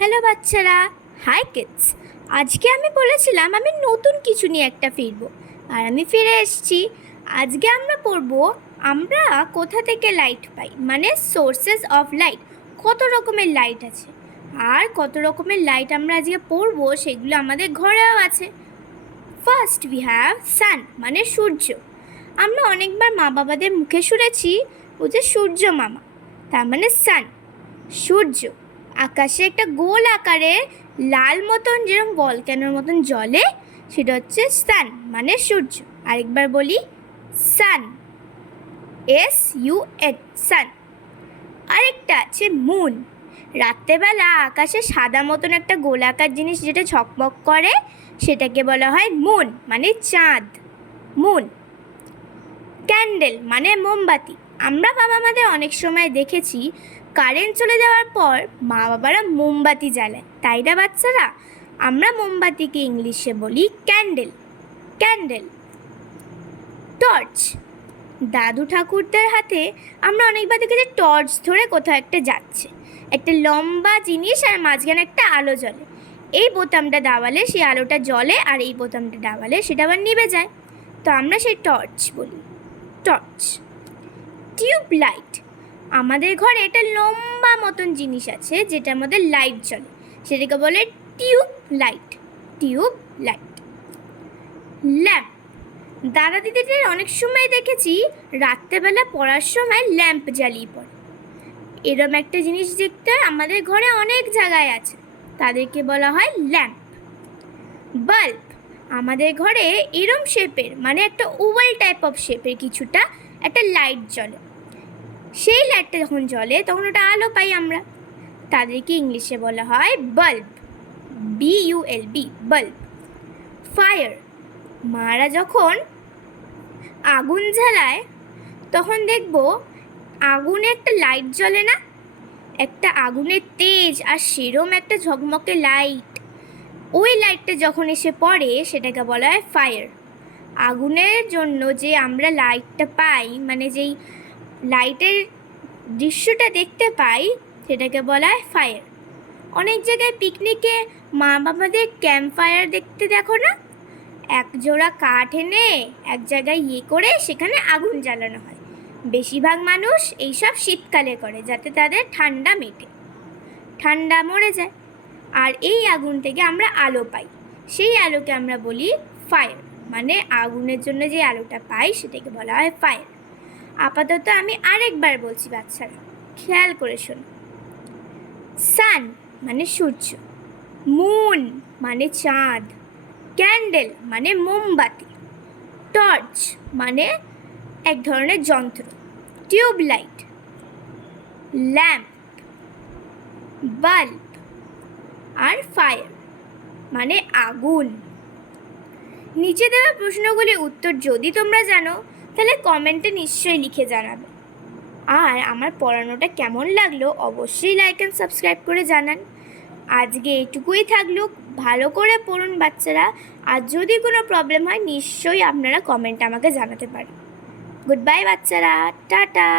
Hello বাচ্চারা, high kids. আজকে আমি বলেছিলাম আমি নতুন কিছু নিয়ে একটা ফিরবো, আর আমি ফিরে এসেছি। আজকে আমরা পড়বো আমরা কোথা থেকে লাইট পাই, মানে সোর্সেস অফ লাইট। কত রকমের লাইট আছে, আর কত রকমের লাইট আমরা আজকে পড়বো সেগুলো আমাদের ঘরেও আছে। ফার্স্ট উই হ্যাভ সান, মানে সূর্য। আমরা অনেকবার মা বাবাদের মুখে শুনেছি ও যে সূর্য মামা, তার মানে সান, সূর্য। আকাশে একটা গোল আকারের লাল মতন যেরকম ভলক্যানোর মতন জ্বলে, সেটা হচ্ছে সান, মানে সূর্য। আরেকবার বলি, সান, SUN, সান। আরেকটা আছে মুন। রাত্রেবেলা আকাশে সাদা মতন একটা গোলাকার জিনিস যেটা ঝকমক করে, সেটাকে বলা হয় মুন, মানে চাঁদ, মুন। ক্যান্ডেল, মানে মোমবাতি। আমরা বাবা মাদের অনেক সময় দেখেছি কারেন্ট চলে যাওয়ার পর মা বাবারা মোমবাতি জ্বালায়, তাই না বাচ্চারা? আমরা মোমবাতিকে ইংলিশে বলি ক্যান্ডেল, ক্যান্ডেল। টর্চ, দাদু ঠাকুরদের হাতে আমরা অনেকবার দেখেছি টর্চ ধরে কোথাও একটা যাচ্ছে, একটা লম্বা জিনিস আর মাঝখানে একটা আলো জ্বলে। এই বোতামটা দাবালে সেই আলোটা জ্বলে, আর এই বোতামটা দাবালে সেটা আবার নিভে যায়, তো আমরা সেই টর্চ বলি, টর্চ। টিউব লাইট, আমাদের ঘরে একটা লম্বা মতন জিনিস আছে যেটার মধ্যে লাইট জ্বলে, সেটাকে বলে tube light, tube light. Lamp, দাদা দিদিদের অনেক সময় দেখেছি রাত্রেবেলা পড়ার সময় ল্যাম্প জ্বালিয়ে পড়ে। এরম একটা জিনিস দেখতে আমাদের ঘরে অনেক জায়গায় আছে, তাদেরকে বলা হয় ল্যাম্প। বাল্ব, আমাদের ঘরে এরম শেপের, মানে একটা ওভাল টাইপ অফ শেপের কিছুটা একটা লাইট জ্বলে। সেই লাইটটা যখন জ্বলে তখন ওটা আলো পাই আমরা, তাদেরকে ইংলিশে বলা হয় বাল্ব, BULB, বাল্ব। ফায়ার, মারা যখন আগুন জ্বালায় তখন দেখবো আগুনে একটা লাইট জ্বলে না, একটা আগুনের তেজ আর সেরম একটা ঝকমকে লাইট, ওই লাইটটা যখন এসে পড়ে সেটাকে বলা হয় ফায়ার। আগুনের জন্য যে আমরা লাইটটা পাই, মানে যেই লাইটের দৃশ্যটা দেখতে পাই, সেটাকে বলা হয় ফায়ার। অনেক জায়গায় পিকনিকে মা বাবাদের ক্যাম্প ফায়ার দেখতে দেখো না, এক জোড়া কাঠ এনে এক জায়গায় করে সেখানে আগুন জ্বালানো হয়। বেশিরভাগ মানুষ এইসব শীতকালে করে, যাতে তাদের ঠান্ডা মেটে, ঠান্ডা মরে যায়। আর এই আগুন থেকে আমরা আলো পাই, সেই আলোকে আমরা বলি ফায়ার, মানে আগুনের জন্য যে আলোটা পাই সেটাকে বলা হয় ফায়ার। আপাতত আমি আরেকবার বলছি বাচ্চারা, খেয়াল করে শোনো। সান, মানে সূর্য। মুন, মানে চাঁদ। ক্যান্ডেল, মানে মোমবাতি। টর্চ, মানে এক ধরনের যন্ত্র। টিউব লাইট, ল্যাম্প, বাল্ব, আর ফায়ার, মানে আগুন। নিচে দেওয়া প্রশ্নগুলির উত্তর যদি তোমরা জানো তাহলে কমেন্টে নিশ্চয়ই লিখে জানাবে। আর আমার পড়ানোটা কেমন লাগলো অবশ্যই লাইক অ্যান্ড সাবস্ক্রাইব করে জানান। আজকে এটুকুই থাকলো, ভালো করে পড়ুন বাচ্চারা, আর যদি কোনো প্রবলেম হয় নিশ্চয়ই আপনারা কমেন্টে আমাকে জানাতে পারেন। গুড বাই বাচ্চারা, টাটা।